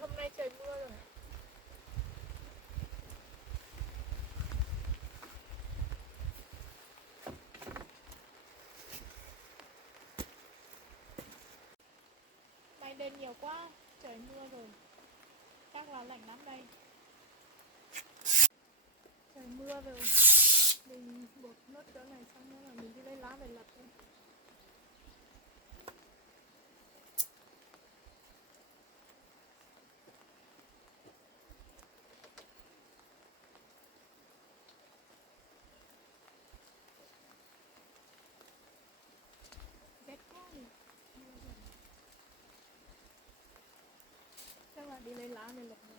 hôm nay trời mưa rồi. Bay đêm nhiều quá, trời mưa rồi. Chắc là lạnh lắm đây. Trời mưa rồi. Mình buộc nốt chỗ này xong nữa là mình đi lấy lá về lật thôi. Rét quá nhỉ. Chắc là đi lấy lá về lật rồi.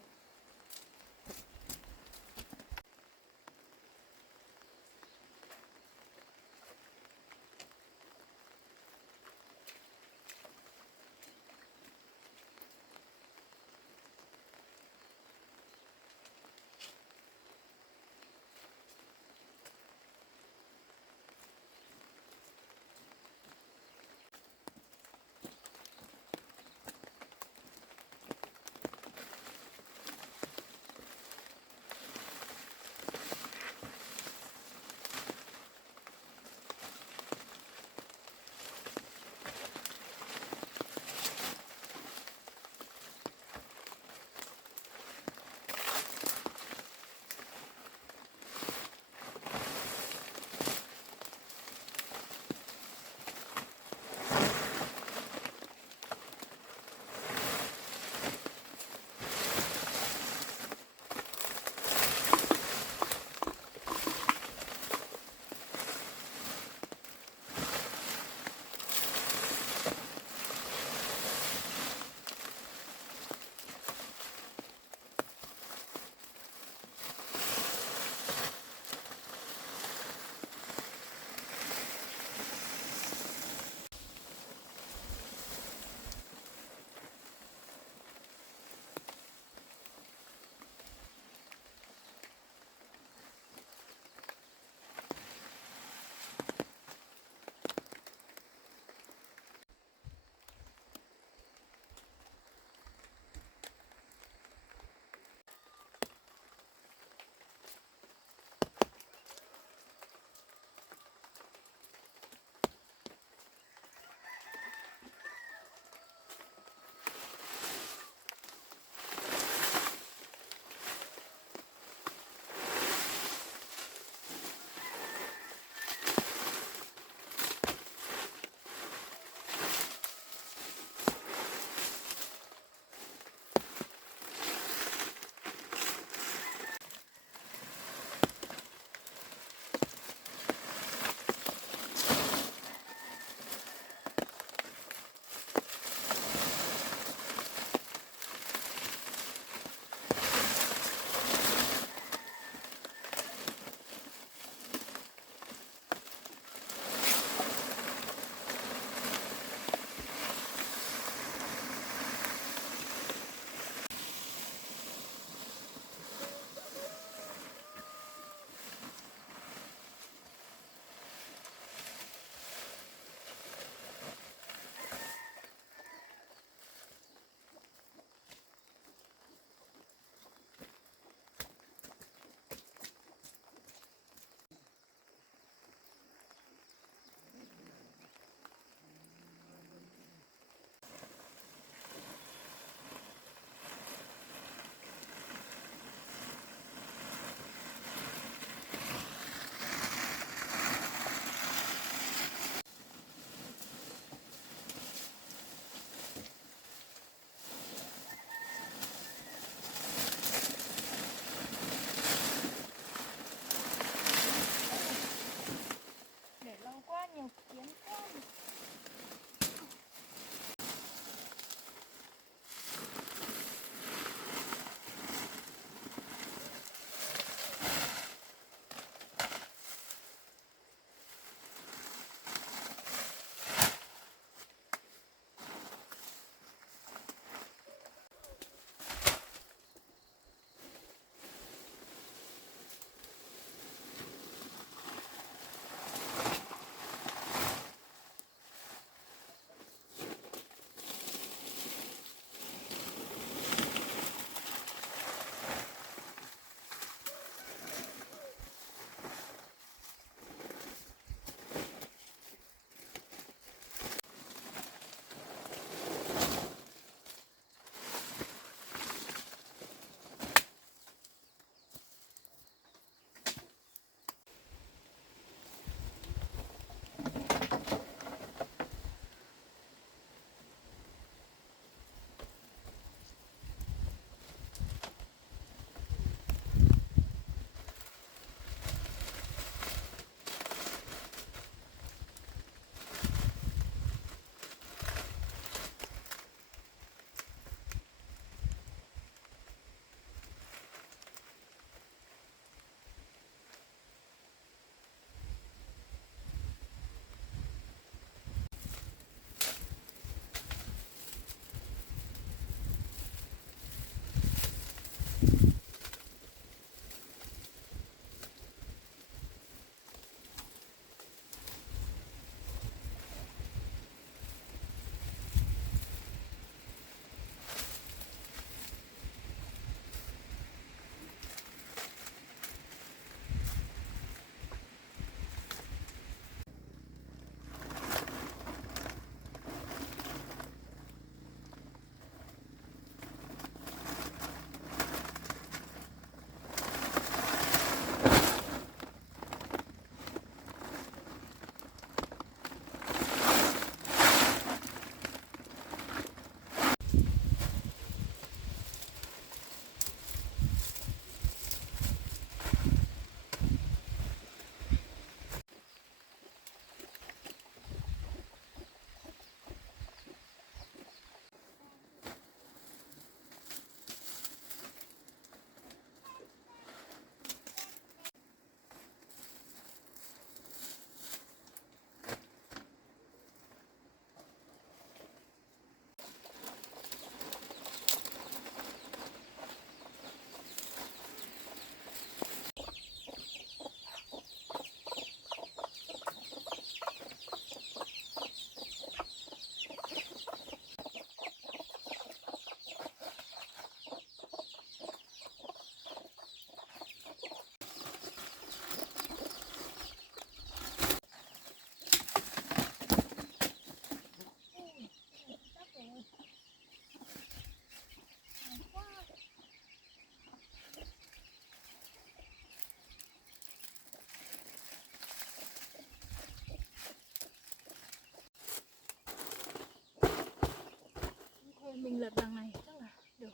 Mình lật đằng này chắc là được.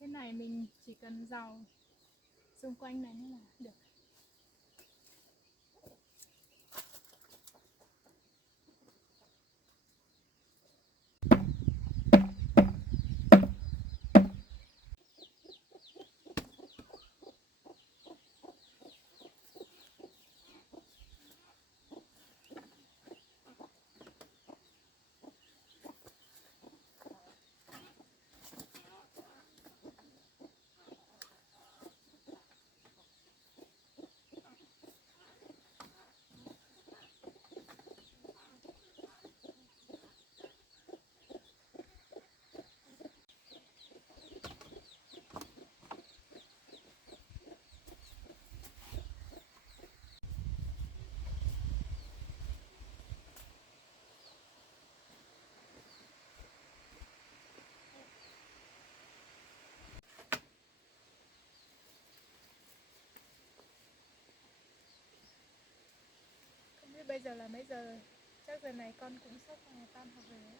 Thế này mình chỉ cần rào xung quanh này là được. Không biết bây giờ là mấy giờ rồi. Chắc giờ này con cũng sắp tan học rồi đấy.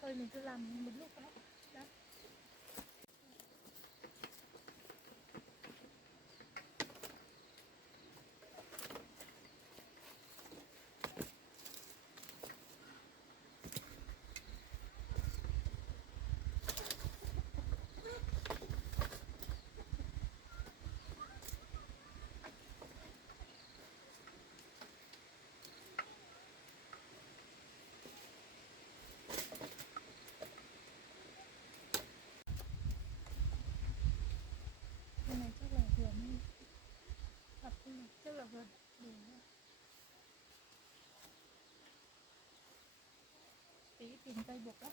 Thôi mình cứ làm một lúc đó. Đó. Cái này chắc là vừa mới tập cái này chắc là vừa đủ nữa. Tí tìm cây buộc đó.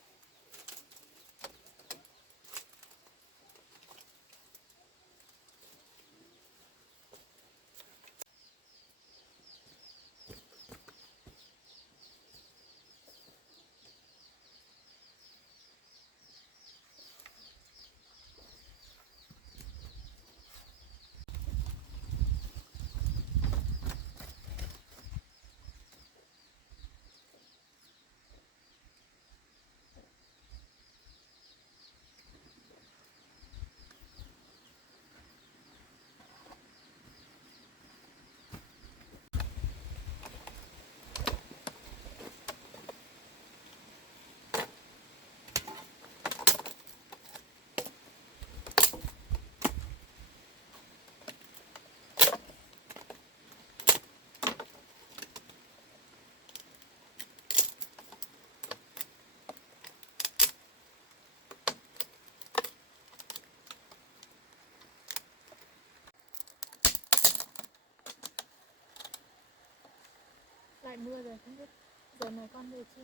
Lại mưa rồi, không biết giờ này con về chưa.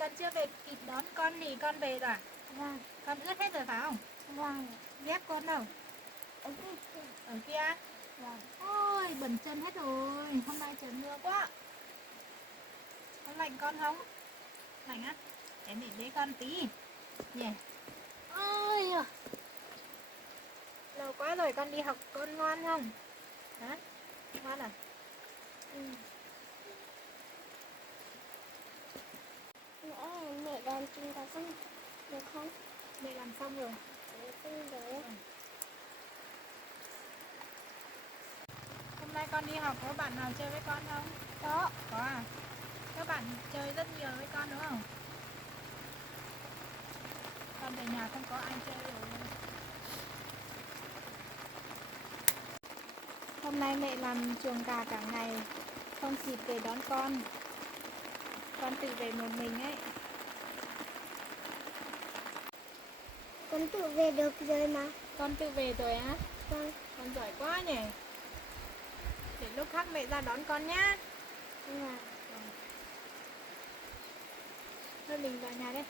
con chưa về kịp đón con thì con về rồi à? Vâng. Con ướt hết rồi phải không? Vâng. Dép con đâu? Ở kia. Ở kia. Vâng. Ôi bẩn chân hết rồi. Hôm nay trời mưa quá. Có lạnh con không? Lạnh á? Để bế con tí nhỉ. Ôi à. Lâu quá rồi con đi học con ngoan không? Hả? Ngoan à? Ừ. Mẹ làm chúng ta xong được không? Mẹ làm xong rồi. Xong rồi. Hôm nay con đi học có bạn nào chơi với con không? Có à? Các bạn chơi rất nhiều với con đúng không? Con về nhà không có ai chơi rồi. Hôm nay mẹ làm chuồng gà cả ngày, không kịp về đón con. Con tự về một mình ấy. Con tự về được rồi mà. Con tự về rồi á? Vâng. Con giỏi quá nhỉ. Để lúc khác mẹ ra đón con nhá. Vâng. Thôi mình vào nhà đây.